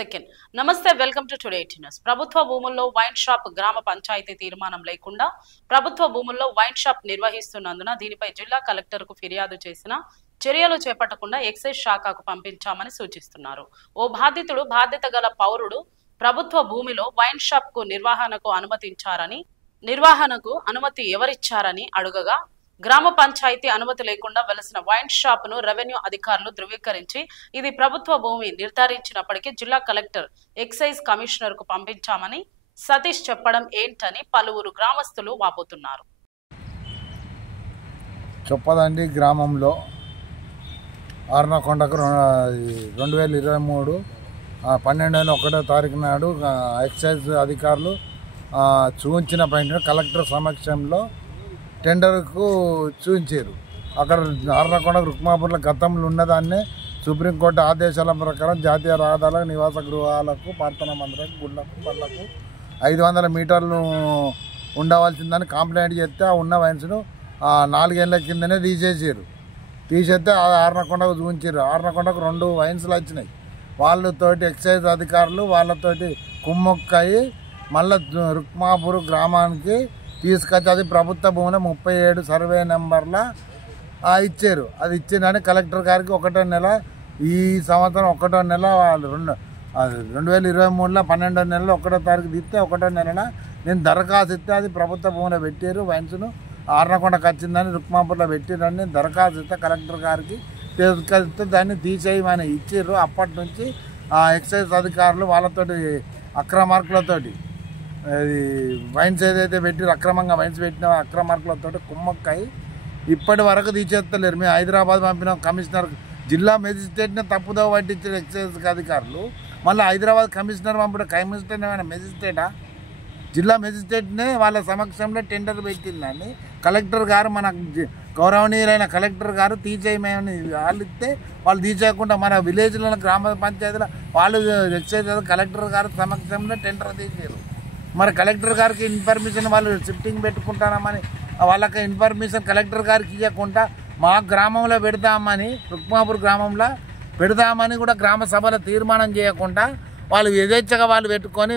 Second. నమస్తే, welcome to today news. ప్రభుత్వ భూముల్లో వైన్ షాప్ గ్రామ పంచాయతీ తీర్మానం లేకుండా ప్రభుత్వ భూముల్లో వైన్ షాప్ నిర్వహిస్తున్నందున దీనిపై జిల్లా కలెక్టర్కు ఫిర్యాదు చేసిన చర్యలు చేపట్టకుండా ఎక్సైజ్ శాఖకు పంపించామని సూచిస్తున్నారు. ఓ బాధితుడు బాధ్యత గల పౌరుడు ప్రభుత్వ భూమిలో వైన్ షాప్ కు నిర్వహణకు అనుమతి ఎవరిచ్చారని అడుగగా గ్రామ పంచాయతీ అనుమతి లేకుండా వెలసిన వైన్ షాప్ ను రెవెన్యూ అధికారులు ధృవీకరించి ఇది ప్రభుత్వ భూమి నిర్ధారించినప్పటికీ జిల్లా కలెక్టర్ ఎక్సైజ్ కమిషనర్ కు పంపించామని సతీష్ చెప్పడం ఏంటని పలువురు గ్రామస్తులు వాపోతున్నారు. చొప్పదండి గ్రామంలో ఆర్నకొండకు 2023 12/1 తారీఖు నాడు ఎక్సైజ్ అధికారులు చూపించిన పైన కలెక్టర్ సమక్షంలో టెండర్కు చూపించారు. అక్కడ ఆర్నకొండ రుక్మాపూర్ల గతంలో ఉన్నదాన్ని సుప్రీంకోర్టు ఆదేశాల ప్రకారం జాతీయ రహదారులకు, నివాస గృహాలకు, ప్రార్థనా మందిరాలకు, గుళ్ళకు, పళ్ళకు 500 మీటర్లు ఉండవలసిందని కంప్లైంట్ చేస్తే ఆ ఉన్న వైన్స్ను 4 ఏళ్ల కిందనే తీసేస్తే ఆర్నకొండకు చూపించారు. ఆర్నకొండకు 2 వైన్స్లు వచ్చినాయి. వాళ్ళతోటి ఎక్సైజ్ అధికారులు వాళ్ళతోటి కుమ్మక్కయి మళ్ళీ రుక్మాపూర్ గ్రామానికి తీసుకొచ్చి అది ప్రభుత్వ భూమిలో 37 సర్వే నెంబర్ల ఇచ్చారు. అది ఇచ్చిందని కలెక్టర్ గారికి 1వ నెల ఈ సంవత్సరం 1వ నెల 2023లో 12వ నెలలో 1వ తారీఖు తీస్తే 1వ నెలన నేను దరఖాస్తు ఇస్తే అది ప్రభుత్వ భూమిలో పెట్టారు. వైన్స్ను ఆర్నకొండకు వచ్చిందని రుక్మాపూర్లో పెట్టిరని దరఖాస్తు ఇస్తే కలెక్టర్ గారికి తీసుకొస్తే దాన్ని తీసేయమని ఇచ్చారు. అప్పటి నుంచి ఎక్సైజ్ అధికారులు వాళ్ళతోటి అక్రమార్కులతోటి వైన్స్ ఏదైతే పెట్టిరో అక్రమంగా వైన్స్ పెట్టిన అక్రమార్కులతో కుమ్మక్కయి ఇప్పటి వరకు తీసేస్తలేరు. మేము హైదరాబాద్ పంపిన కమిషనర్ జిల్లా మెజిస్ట్రేట్ని తప్పుదో పట్టించిన ఎక్సైజ్ అధికారులు మళ్ళీ హైదరాబాద్ కమిషనర్ పంపిన కమిషనర్ ఏమైనా మెజిస్ట్రేటా? జిల్లా మెజిస్ట్రేట్నే వాళ్ళ సమక్షంలో టెండర్ పెట్టిందని కలెక్టర్ గారు, మన గౌరవనీయులైన కలెక్టర్ గారు తీసేయమని వాళ్ళు ఇస్తే వాళ్ళు తీసేయకుండా మన విలేజ్లో గ్రామ పంచాయతీలో వాళ్ళు ఎక్సైజ్ కలెక్టర్ గారు సమక్షంలో టెండర్ తీసారు. మరి కలెక్టర్ గారికి ఇన్ఫర్మేషన్ వాళ్ళు షిఫ్టింగ్ పెట్టుకుంటామని వాళ్ళకి ఇన్ఫర్మేషన్ కలెక్టర్ గారికి ఇవ్వకుండా మా గ్రామంలో పెడదామని, రుక్మాపూర్ గ్రామంలో పెడదామని కూడా గ్రామ సభలో తీర్మానం చేయకుండా వాళ్ళు యథేచ్ఛగా వాళ్ళు పెట్టుకొని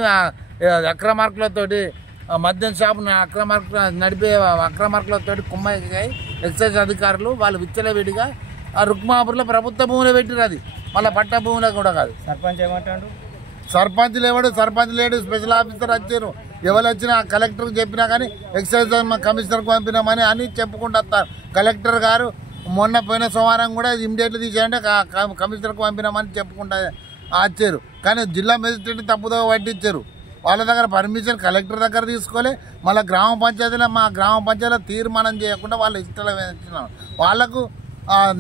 అక్రమార్కులతోటి మద్యం షాపును నడిపే అక్రమార్కులతోటి కుమ్మయ్య ఎక్సైజ్ అధికారులు వాళ్ళు విచ్చలవిడిగా రుక్మాపూర్లో ప్రభుత్వ భూమిలో పెట్టిరు. అది మళ్ళీ పట్ట భూమిలో కూడా కాదు. సర్పంచ్ ఏమంటాడు? సర్పంచ్ లేడు, స్పెషల్ ఆఫీసర్ వచ్చారు. ఎవరు వచ్చినా కలెక్టర్కి చెప్పినా కానీ ఎక్సైజ్ కమిషనర్కి పంపినామని అని చెప్పుకుంటూ వస్తారు. కలెక్టర్ గారు పోయిన సోమవారం కూడా ఇమ్మీడియట్లీ తీసేయంటే కమిషనర్కి పంపినామని చెప్పుకుంటా వచ్చారు. కానీ జిల్లా మెజిస్ట్రేట్ తప్పుదో పట్టించారు. వాళ్ళ దగ్గర పర్మిషన్ కలెక్టర్ దగ్గర తీసుకోలే, మళ్ళీ మా గ్రామ పంచాయతీలో తీర్మానం చేయకుండా వాళ్ళు ఇష్టం ఇచ్చినారు. వాళ్ళకు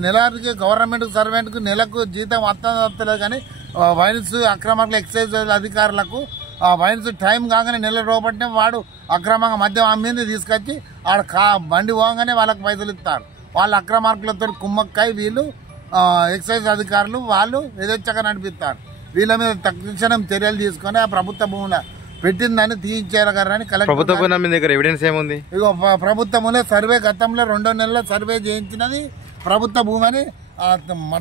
నెలకి గవర్నమెంట్ సర్వెంట్కు నెలకు జీతం వస్తలేదు. కానీ వైన్స్ అక్రమంగా ఎక్సైజ్ అధికారులకు వైన్స్ టైం కాగానే నెల రూపట్నే వాడు అక్రమంగా మద్యం అమ్మింది తీసుకొచ్చి ఆడ బండి పోగానే వాళ్ళకి పైసలు ఇస్తారు. వాళ్ళ అక్రమార్కులతో కుమ్మక్కాయి వీళ్ళు ఎక్సైజ్ అధికారులు వాళ్ళు యథేచ్ఛగా నడిపిస్తారు. వీళ్ళ మీద తక్షణం చర్యలు తీసుకొని ఆ ప్రభుత్వ భూముల పెట్టిందని తీయించారని కలెక్టర్ ఎవిడెన్స్ ఏముంది? ఇగో ప్రభుత్వ భూమిలో సర్వే గతంలో 2వ నెలలో సర్వే చేయించినది ప్రభుత్వ భూమి అని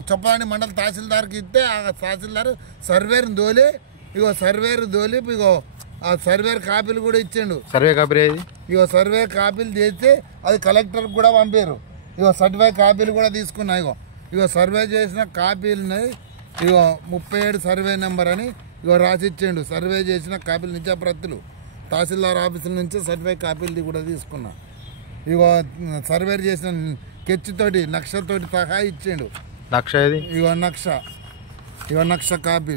చొప్పదాని మండల తహసీల్దార్కి ఇస్తే ఆ తహసీల్దార్ సర్వేని దోలి ఇగో ఆ సర్వేర్ కాపీలు కూడా ఇచ్చిండు. ఇగో సర్వే కాపీలు చేస్తే అది కలెక్టర్కి కూడా పంపారు. ఇగో సర్వే కాపీలు కూడా తీసుకున్నా. ఇగో సర్వే చేసిన కాపీలని ఇగో 37 సర్వే నెంబర్ అని ఇగో రాసిచ్చిండు. సర్వే చేసిన కాపీలు నిజప్రతులు తహసీల్దార్ ఆఫీసుల నుంచి సర్వే కాపీలు కూడా తీసుకున్నా. ఇగో సర్వే చేసిన కెచ్చుతోటి నక్షతోటి సహా ఇచ్చిండు. నక్ష ఇగో నక్ష కాపీ